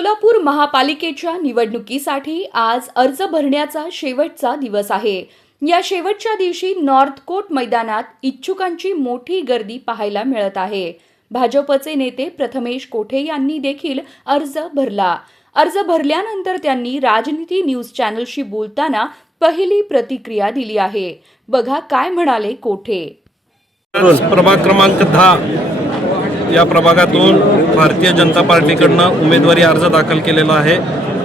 सोलापूर महापालिकेच्या निवडणुकीसाठी आज अर्ज भरण्याचा शेवटचा दिवस आहे. या शेवटच्या दिवशी नॉर्थ कोर्ट मैदानात इच्छुकांची मोठी गर्दी पाहायला मिळत आहे. भाजपचे नेते प्रथमेश कोठे यांनी देखील अर्ज भरला. अर्ज भरल्यानंतर त्यांनी राजनीती न्यूज चॅनलशी बोलताना पहिली प्रतिक्रिया दिली आहे. बघा काय म्हणाले कोठे. प्रभाग क्रमांक 10 या प्रभागातून भारतीय जनता पार्टीकडनं उमेदवारी अर्ज दाखल केलेला आहे.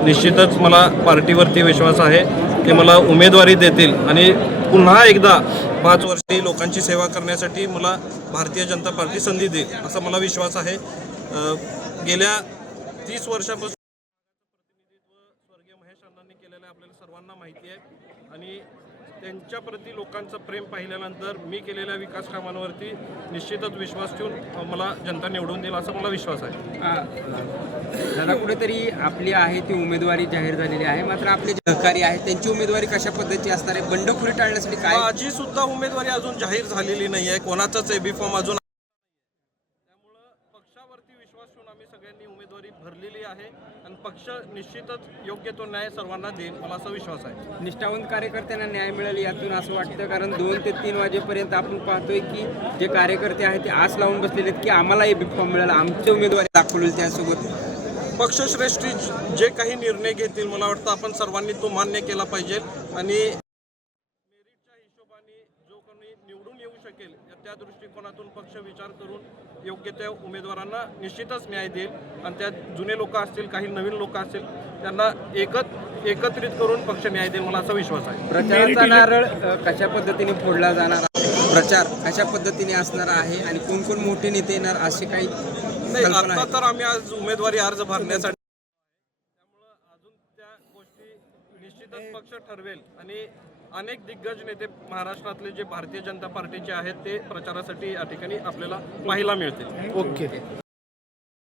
निश्चितच मला पार्टीवरती विश्वास आहे की मला उमेदवारी देतील आणि पुन्हा एकदा 5 वर्षे लोकांची सेवा करण्यासाठी मला भारतीय जनता पार्टी संधी देईल असा मला विश्वास आहे. गेल्या 30 वर्षापासून स्वर्गीय महेश अण्णांनी केलेलं आपल्याला सर्वांना माहिती आहे आणि त्यांच्याप्रती लोकांचं प्रेम पाहिल्यानंतर मी केलेल्या विकास कामांवरती निश्चितच विश्वास ठेवून मला जनता निवडून देईल असा मला विश्वास आहे. दादा, कुठेतरी आपली आहे ती उमेदवारी जाहीर झालेली आहे, मात्र आपले जे सहकारी आहेत त्यांची उमेदवारी कशा पद्धतीची असणार आहे? बंडखोरी टाळण्यासाठी काय? माझी सुद्धा उमेदवारी अजून जाहीर झालेली नाही आहे. कोणाचाच एबी फॉर्म अजून, त्यामुळं पक्षावरती विश्वास ठेवून आम्ही सगळ्यांनी उमेदवारी भरलेली आहे आणि पक्ष निश्चितच योग्य तो न्याय सर्वांना देईल मला असा विश्वास आहे. निष्ठावंत कार्यकर्त्यांना न्याय मिळेल यातून असं वाटतं, कारण 2 ते 3 वाजेपर्यंत आपण पाहतोय की जे कार्यकर्ते आहेत ते आस लावून बसलेले आहेत की आम्हाला एबी फॉर्म मिळाला, आमची उमेदवारी दाखवली. त्यासोबत पक्षश्रेष्ठी जे काही निर्णय घेतील मला वाटतं आपण सर्वांनी तो मान्य केला पाहिजे आणि मेरिटच्या हिशोबाने जो कोणी निवडून येऊ शकेल त्या दृष्टिकोनातून पक्ष विचार करून योग्य त्या उमेदवारांना निश्चितच न्याय देईल आणि त्या जुने लोक असतील काही नवीन लोक असतील त्यांना एकत्रित करून पक्ष न्याय देईल मला असा विश्वास आहे. प्रचाराचा नारळ कशा पद्धतीने फोडला जाणार आहे, प्रचार कशा पद्धतीने असणार आहे आणि कोण कोण मोठे नेते येणार असे काही नाही. आता तर आम्ही आज उमेदवारी अर्ज भरण्यासाठी त्यामुळं अजून त्या गोष्टी निश्चितच पक्ष ठरवेल आणि अनेक दिग्गज नेते महाराष्ट्रातले जे भारतीय जनता पार्टीचे आहेत ते प्रचारासाठी या ठिकाणी आपल्याला पाहायला मिळतील. ओके.